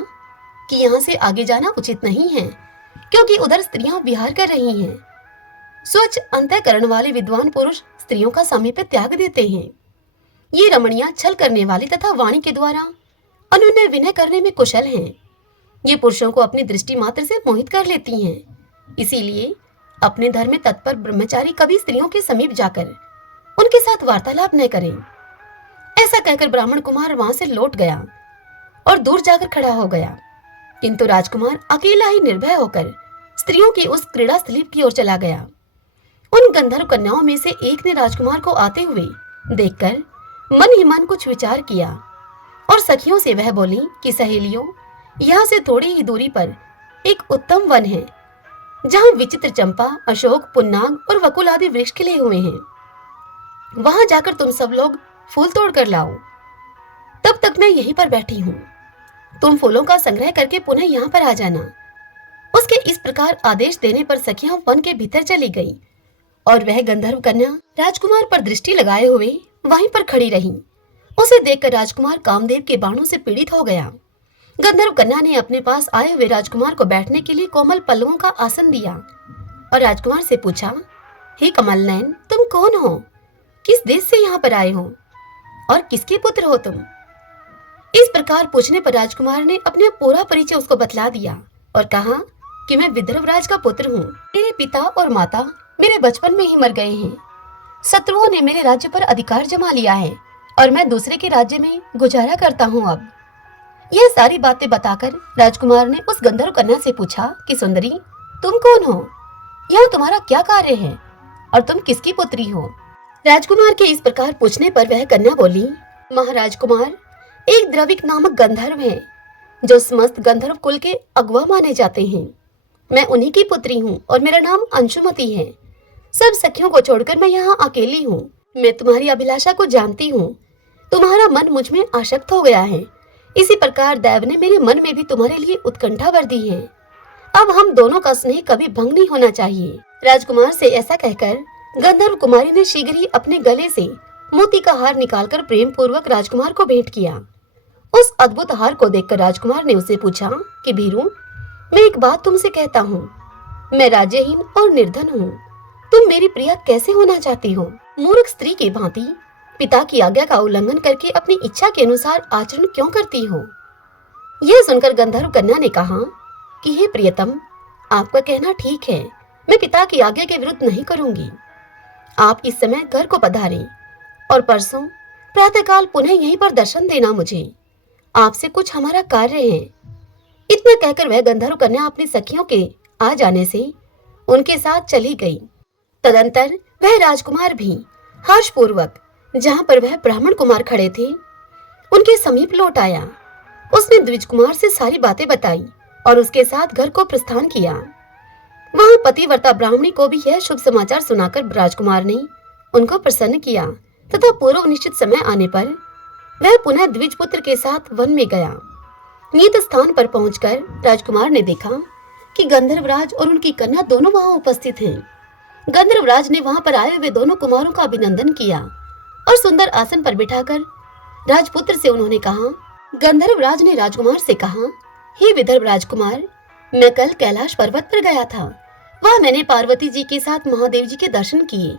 कि यहाँ से आगे जाना उचित नहीं है, क्योंकि उधर स्त्रियां विहार कर रही हैं। स्वच्छ अंतःकरण वाले विद्वान पुरुष स्त्रियों का सामीप्य त्याग देते हैं। ये रमणियां छल करने वाली तथा वाणी के द्वारा अनुनय विनय करने में कुशल हैं। ये पुरुषों को अपनी दृष्टि मात्र से मोहित कर लेती हैं। इसीलिए अपने धर्म में तत्पर ब्रह्मचारी कभी स्त्रियों के समीप जाकर उनके साथ वार्तालाप न करें। ऐसा कहकर ब्राह्मण कुमार वहां से लौट गया और दूर जाकर खड़ा हो गया, किंतु राजकुमार अकेला ही निर्भय होकर स्त्रियों की उस क्रीड़ा स्थली की ओर चला गया। उन गंधर्व कन्याओं में से एक ने राजकुमार को आते हुए देखकर मन ही मन कुछ विचार किया और सखियों से वह बोली कि सहेलियों, यहाँ से थोड़ी ही दूरी पर एक उत्तम वन है, जहाँ विचित्र चंपा, अशोक, पुन्नाग और वकुल आदि वृक्ष खिले हुए हैं। वहां जाकर तुम सब लोग फूल तोड़ कर लाओ। तब तक मैं यहीं पर बैठी हूँ। तुम फूलों का संग्रह करके पुनः यहाँ पर आ जाना। उसके इस प्रकार आदेश देने पर सखियां वन के भीतर चली गई और वह गंधर्व कन्या राजकुमार पर दृष्टि लगाए हुए वहीं पर खड़ी रही। उसे देखकर राजकुमार कामदेव के बाणों से पीड़ित हो गया। गंधर्व कन्या ने अपने पास आए हुए राजकुमार को बैठने के लिए कोमल पल्लवों का आसन दिया और राजकुमार से पूछा, हे कमल नयन, तुम कौन हो? किस देश से यहाँ पर आए हो और किसके पुत्र हो तुम? इस प्रकार पूछने पर राजकुमार ने अपने पूरा परिचय उसको बतला दिया और कहा कि मैं विदर्भराज का पुत्र हूँ। मेरे पिता और माता मेरे बचपन में ही मर गए हैं। शत्रुओं ने मेरे राज्य पर अधिकार जमा लिया है और मैं दूसरे के राज्य में गुजारा करता हूँ। अब यह सारी बातें बताकर राजकुमार ने उस गंधर्व कन्या से पूछा कि सुंदरी, तुम कौन हो? यह तुम्हारा क्या कार्य है और तुम किसकी पुत्री हो? राजकुमार के इस प्रकार पूछने पर वह कन्या बोली, महाराज कुमार, एक द्रविक नामक गंधर्व है जो समस्त गंधर्व कुल के अगुआ माने जाते हैं। मैं उन्हीं की पुत्री हूँ और मेरा नाम अंशुमति है। सब सखियों को छोड़कर मैं यहाँ अकेली हूँ। मैं तुम्हारी अभिलाषा को जानती हूँ। तुम्हारा मन मुझ में आसक्त हो गया है। इसी प्रकार दैव ने मेरे मन में भी तुम्हारे लिए उत्कंठा भर दी है। अब हम दोनों का स्नेह कभी भंग नहीं होना चाहिए। राजकुमार से ऐसा कहकर गंधर्व कुमारी ने शीघ्र ही अपने गले से मोती का हार निकालकर प्रेम पूर्वक राजकुमार को भेंट किया। उस अद्भुत हार को देखकर राजकुमार ने उसे पूछा कि भीरू, मैं एक बात तुमसे कहता हूँ। मैं राज्यहीन और निर्धन हूँ। तुम मेरी प्रिया कैसे होना चाहती हो? मूर्ख स्त्री की भांति पिता की आज्ञा का उल्लंघन करके अपनी इच्छा के अनुसार आचरण क्यों करती हो? यह सुनकर गंधर्व कन्या ने कहा कि हे प्रियतम, आपका कहना ठीक है। मैं पिता की आज्ञा के विरुद्ध नहीं करूंगी। आप इस समय घर को पधारें और परसों प्रातःकाल पुनः यहीं पर दर्शन देना। मुझे आपसे कुछ हमारा कार्य है। इतना कहकर वह गंधर्व कन्या अपनी सखियों के आ जाने से उनके साथ चली गई। तदंतर वह राजकुमार भी हर्षपूर्वक जहां पर वह ब्राह्मण कुमार खड़े थे उनके समीप लौट आया। उसने द्विज कुमार से सारी बातें बताई और उसके साथ घर को प्रस्थान किया। वहां पतिव्रता ब्राह्मणी को भी यह शुभ समाचार सुनाकर राजकुमार ने उनको प्रसन्न किया तथा पूर्व निश्चित समय आने पर वह पुनः द्विज पुत्र के साथ वन में गया। नियत स्थान पर पहुंचकर राजकुमार ने देखा कि गंधर्वराज और उनकी कन्या दोनों वहां उपस्थित हैं। गंधर्वराज ने वहां पर आए हुए दोनों कुमारों का अभिनंदन किया और सुंदर आसन पर बिठाकर राजपुत्र से उन्होंने कहा। गंधर्वराज ने राजकुमार से कहा, हे विदर्भ राजकुमार, मैं कल कैलाश पर्वत पर गया था। वहां मैंने पार्वती जी के साथ महादेव जी के दर्शन किए।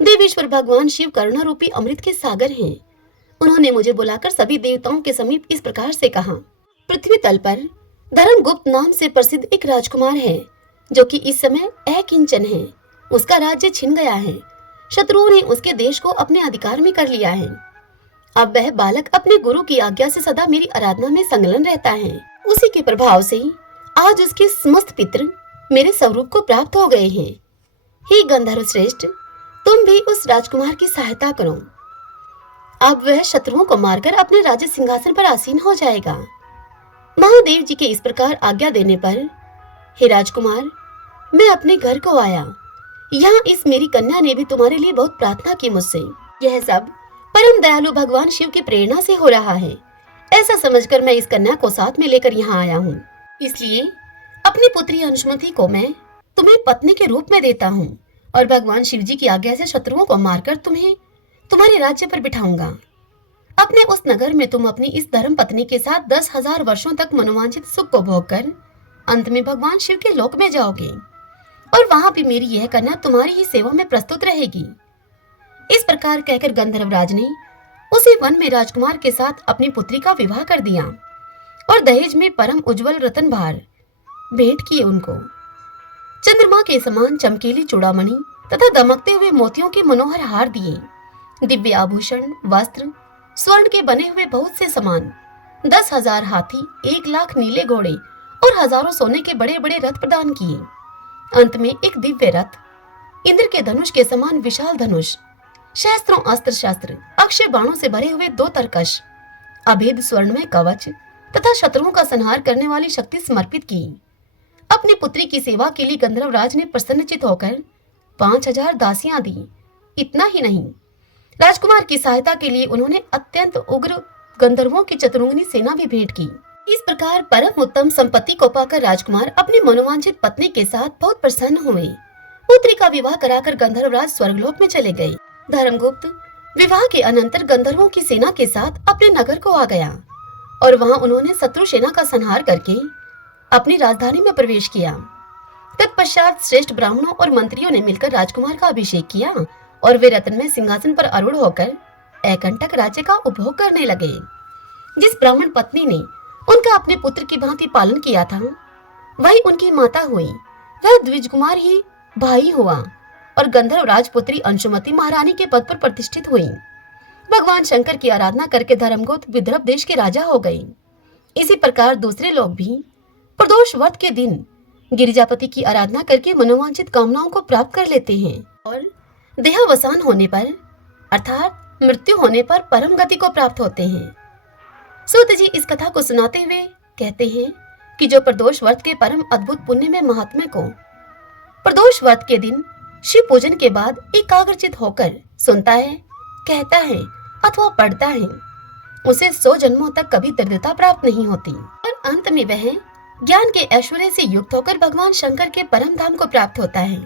देवेश्वर भगवान शिव करुणा रूपी अमृत के सागर हैं। उन्होंने मुझे बुलाकर सभी देवताओं के समीप इस प्रकार से कहा, पृथ्वी तल पर धर्मगुप्त नाम से प्रसिद्ध एक राजकुमार है जो कि इस समय अकिंचन है। उसका राज्य छिन गया है। शत्रुओं ने उसके देश को अपने अधिकार में कर लिया है। अब वह बालक अपने गुरु की आज्ञा से सदा मेरी आराधना में संलग्न रहता है। उसी के प्रभाव से आज उसके समस्त पितृ मेरे स्वरूप को प्राप्त हो गए हैं। हे गंधर्व श्रेष्ठ, तुम भी उस राजकुमार की सहायता करो। अब वह शत्रुओं को मारकर अपने राज्य सिंहासन पर आसीन हो जाएगा। महादेव जी के इस प्रकार आज्ञा देने पर, हे राजकुमार, मैं अपने घर को आया। यहाँ इस मेरी कन्या ने भी तुम्हारे लिए बहुत प्रार्थना की मुझसे। यह सब परम दयालु भगवान शिव की प्रेरणा से हो रहा है। ऐसा समझकर मैं इस कन्या को साथ में लेकर यहाँ आया हूँ। इसलिए अपनी पुत्री अंशुमति को मैं तुम्हें पत्नी के रूप में देता हूँ और भगवान शिव जी की आज्ञा से शत्रुओं को मारकर तुम्हें तुम्हारे राज्य पर बिठाऊंगा। अपने उस नगर में तुम अपनी इस धर्म पत्नी के साथ 10,000 वर्षों तक मनोवांछित सुख को भोग कर अंत में भगवान शिव के लोक में जाओगे और वहां भी मेरी यह कन्या तुम्हारी ही सेवा में प्रस्तुत रहेगी। इस प्रकार कहकर गंधर्वराज ने उसी वन में राजकुमार के साथ अपनी पुत्री का विवाह कर दिया और दहेज में परम उज्जवल रतन भार भेंट किए उनको। चंद्रमा के समान चमकीली चूड़ामणि तथा दमकते हुए मोतियों के मनोहर हार दिए। दिव्य आभूषण, वस्त्र, स्वर्ण के बने हुए बहुत से सामान, 10,000 हाथी, 1,00,000 नीले घोड़े और हजारों सोने के बड़े बड़े रथ प्रदान किए। अंत में एक दिव्य रथ, इंद्र के धनुष के समान विशाल धनुष, शस्त्रों अस्त्र शस्त्र, अक्षय बाणों से भरे हुए 2 तरकश, अभेद स्वर्णमय कवच तथा शत्रुओं का संहार करने वाली शक्ति समर्पित की। अपनी पुत्री की सेवा के लिए गंधर्वराज ने प्रसन्नचित होकर 5,000 दासियां दी। इतना ही नहीं, राजकुमार की सहायता के लिए उन्होंने अत्यंत उग्र गंधर्वों की चतुरंगिनी सेना भी भेंट की। इस प्रकार परम उत्तम संपत्ति को पाकर राजकुमार अपनी मनोवांछित पत्नी के साथ बहुत प्रसन्न हुए। पुत्री का विवाह कराकर गंधर्वराज स्वर्गलोक में चले गए। धर्मगुप्त विवाह के अनंतर गंधर्वों की सेना के साथ अपने नगर को आ गया और वहां उन्होंने शत्रु सेना का संहार करके अपनी राजधानी में प्रवेश किया। तत्पश्चात श्रेष्ठ ब्राह्मणों और मंत्रियों ने मिलकर राजकुमार का अभिषेक किया और वे रत्नमय सिंहासन पर आरूढ़ होकर एकंटक राज्य का उपभोग करने लगे। जिस ब्राह्मण पत्नी ने उनका अपने पुत्र की भांति पालन किया था, वही उनकी माता हुई। वह द्विज कुमार ही भाई हुआ और गंधर्व राजपुत्री अंशुमति महारानी के पद पर प्रतिष्ठित हुई। भगवान शंकर की आराधना करके धर्मगुप्त विदर्भ देश के राजा हो गए। इसी प्रकार दूसरे लोग भी प्रदोष व्रत के दिन गिरिजापति की आराधना करके मनोवांछित कामनाओं को प्राप्त कर लेते हैं और देहावसान होने पर अर्थात मृत्यु होने पर परम गति को प्राप्त होते हैं। सूत जी इस कथा को सुनाते हुए कहते हैं कि जो प्रदोष व्रत के परम अद्भुत पुण्य में महात्म्य को प्रदोष व्रत के दिन शिव पूजन के बाद एकाग्रचित होकर सुनता है, कहता है अथवा पढ़ता है, उसे 100 जन्मों तक कभी दरिद्रता प्राप्त नहीं होती और अंत में वह ज्ञान के ऐश्वर्य से युक्त होकर भगवान शंकर के परम धाम को प्राप्त होता है।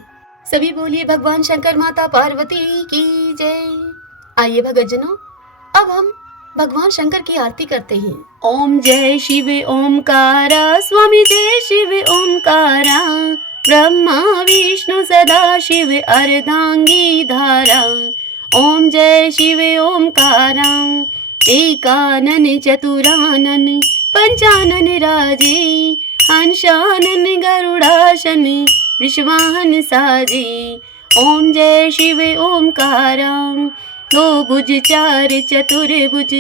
सभी बोलिए भगवान शंकर माता पार्वती की जय। आइए भगतजनों, अब हम भगवान शंकर की आरती करते हैं। ओम जय शिव ओमकारा, स्वामी जय शिव ओमकारा, ब्रह्मा विष्णु सदा शिव अर्धांगी धारा। ओम जय शिव ओमकारा, एकानन चतुरानन पंचानन राजे, हंसानन गरुड़ासन वृषवाहन साजे। ओम जय शिव ओमकारा, 2 भुज 4 चतुर्भुज,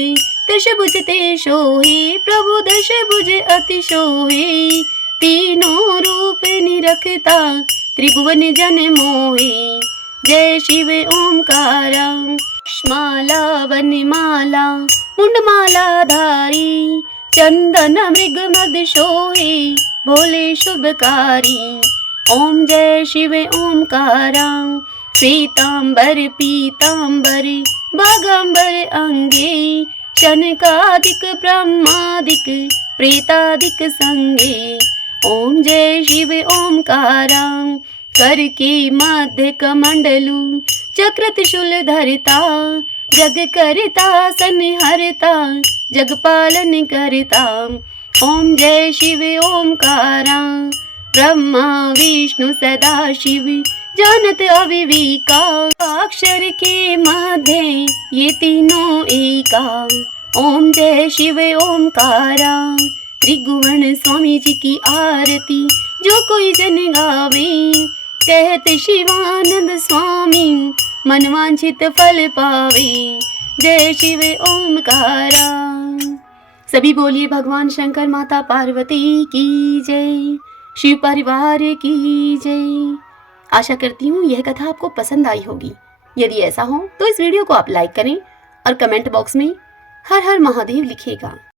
10 भुज ते सोहे, प्रभु 10 भुज अति सोहे। तीनों रूप निरखता त्रिभुवन जन मोहे, जय शिव ओंकारा। माला वनमाला मुंडमाला धारी, चंदन मृग मद सोहे भोले शुभकारी। ओम जय शिव ओंकारा। श्वेतांबर पीतांबर बागांबर अंगे, शनकादिक ब्रह्मादिक प्रेतादिक संगे। ओम जय शिव ओंकारा। कर के मध्य कमंडलू चक्र त्रिशूल धरता, जग करता संहरता जग पालन करता। ओम जय शिव ओंकारा। ब्रह्मा विष्णु सदा शिव जानत अविवेका, अक्षर के मध्य ये तीनों एका। ओम जय शिव ओंकारा। त्रिभुवन स्वामी जी की आरती जो कोई जन गावे, कहते शिवानंद स्वामी मनवांछित फल पावे। जय शिव ओंकारा। सभी बोलिए भगवान शंकर माता पार्वती की जय, शिव परिवार की जय। आशा करती हूँ यह कथा आपको पसंद आई होगी। यदि ऐसा हो तो इस वीडियो को आप लाइक करें और कमेंट बॉक्स में हर हर महादेव लिखिएगा।